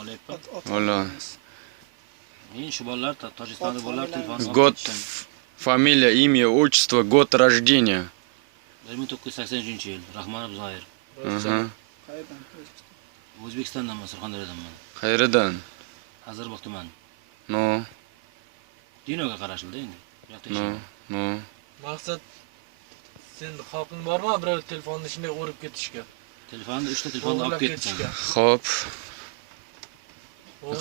Olyapman. Valla. Men shu bolalar Tojikistonda bolalar telefonni Год, фамилия, имя, отчество, год рождения. 1983-yil. Rahmonov Zoir. Aha. Qayerdan? O'zbekistondanman, Surxondaryodanman. Qayerdan? Hazarbog' tumani. No, Dinoga qarashildi endi. Bu yoqda no, ishlayman. no. Maqsad sen xotin bormi birov telefonni shunday o'rib ketishga? Telefonni 3 ta telefonni olib ketdim. Xo'p.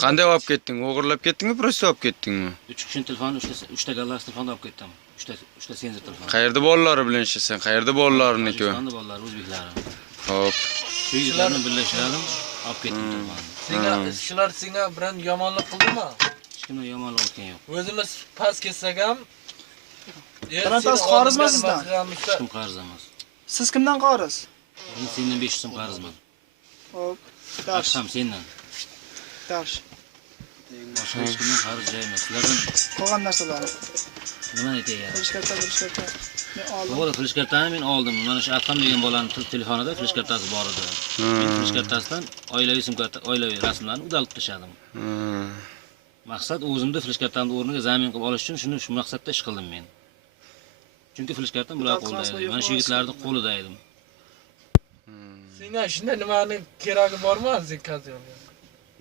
Qanday olib ketding? O'g'irlab ketdingmi, просто olib ketdingmi? 3 kishining telefoni, 3 ta Galaxy telefonni olib ketdim. 3 ta senzor telefon. Qayerda bolalari bilan ishlasan? Qayerda bolalarniki? Tojikistonda bolalar, o'zbeklari. Xo'p. Shu yigitlar bilan birlashib olib ketdim telefonni. Shular senga bilan yomonlik qildimi? Hech kimdan yomonlik o'tgan yo'q. O'zimiz past ketsak ham Birontasi qorizmi sizdan? Hech kim qarz emas. Siz kimdan qoriz? Men sendan 500 so'm qarzman. Hop. Dars. Ham sendan. Dars. Boshqa hech kimdan qarz emas. Sizlardan Qolgan narsalar. nima aytay? Firishkarta. Men oldim. To'g'ri, flash kartani men oldim. Mana shu Adham degan bolaning telefonida flash kartasi bor edi. Men flash kartasidan oilaviy sim karta, oilaviy rasmlarni udalib tashladim. Maqsad o'zimda flash kartamni o'rniga zamin qilib olish uchun shu maqsadda ish qildim men. Chunki flash kartam bular qo'lida edi. Mana shu yigitlarning qo'lida edim. Senga shunda nimani keragi bormi zikazyon?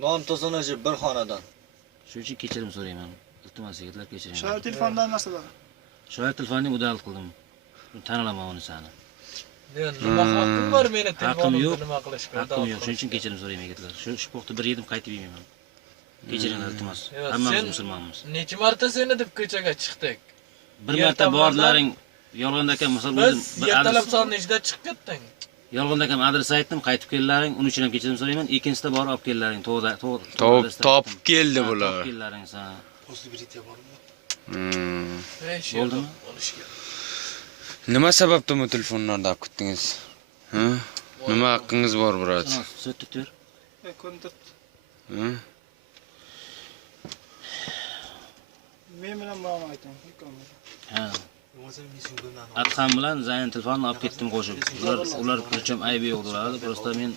Non tozalashi bir xonadan. Shuning uchun kechirim so'rayman. Iltimos yigitlar kechiring. Shu telefondan narsalar. Shoir telefonni udal qildim. Tanalaman uni sani. Men nima haqqim bor meni Haqqim telefonimni yo'q. nima qilishga? Haqqim yo'q. Shuning uchun kechirim so'rayman yigitlar. Shu vaqtda bir yedim qaytib yeyman. Kechiringlar iltimos. Hammamiz musulmonmiz. Necha marta seni deb ko'chaga chiqdik? Bir marta borlaring yolg'on akam misol o'zim Biz ertalab soat nechida chiqib ketding? yolg'on akam adres aytdim, qaytib kellaring, uning uchun ham kechirim so'rayman. Ikkinchisida borib olib kellaring, Topib keldi bular. Topib kellaring san. Bo'ldimi? Nima sababdan bu telefonlarni olib ketdingiz? Ha? Nima haqqingiz bor, brat? Sotib tur. Ko'rinib turibdi. Ha? Men bilan bog'lanib aytaman. Ha. Adham bilan Zayn telefonni olib ketdim qo'shib. Ular hecham aybi yo'q ularga, prosta men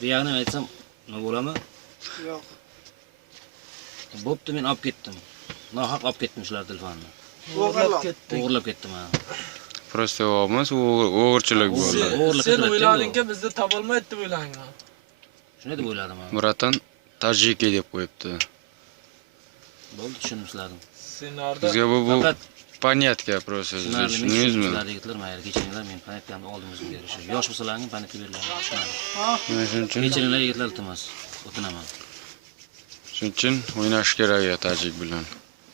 buyog'ini aytsam, nima bo'ladimi? Yo'q. Bo'pti, men olib ketdim. Nohaq olib ketdim shular telefonni. O'g'irlab ketdim ha. Prosta olmas, o'g'irchilik bo'ldi. Sen o'yladingki bizni topolmaydi deb o'yladingmi? Shunday deb o'yladim ha. Muratan Tajiki deb qo'yibdi. Bo'ldi, tushundim sizlarni. Senarda Bizga bu понятка просто. Tushundingizmi? Sizlar yigitlar, mayli kechiringlar, men panetkamni oldim o'zimga yarasha. Yosh bo'lsalaring panetka beriladi, tushunadi. Shuning uchun Kechiringlar yigitlar, iltimos. O'tinaman. Shuning uchun o'ynash kerak ya Tajik bilan.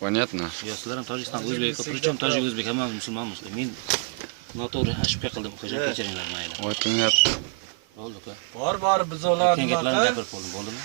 Понятно? Yoshlar ham Tojikiston, O'zbek, причем Tojik, O'zbek hammamiz musulmonmiz. Men noto'g'ri ashibga qildim, kechiringlar mayli. O'tinyapti. Bo'ldi-ku. bor biz ularni Gaplarni gapirib bo'ldim, bo'ldimi?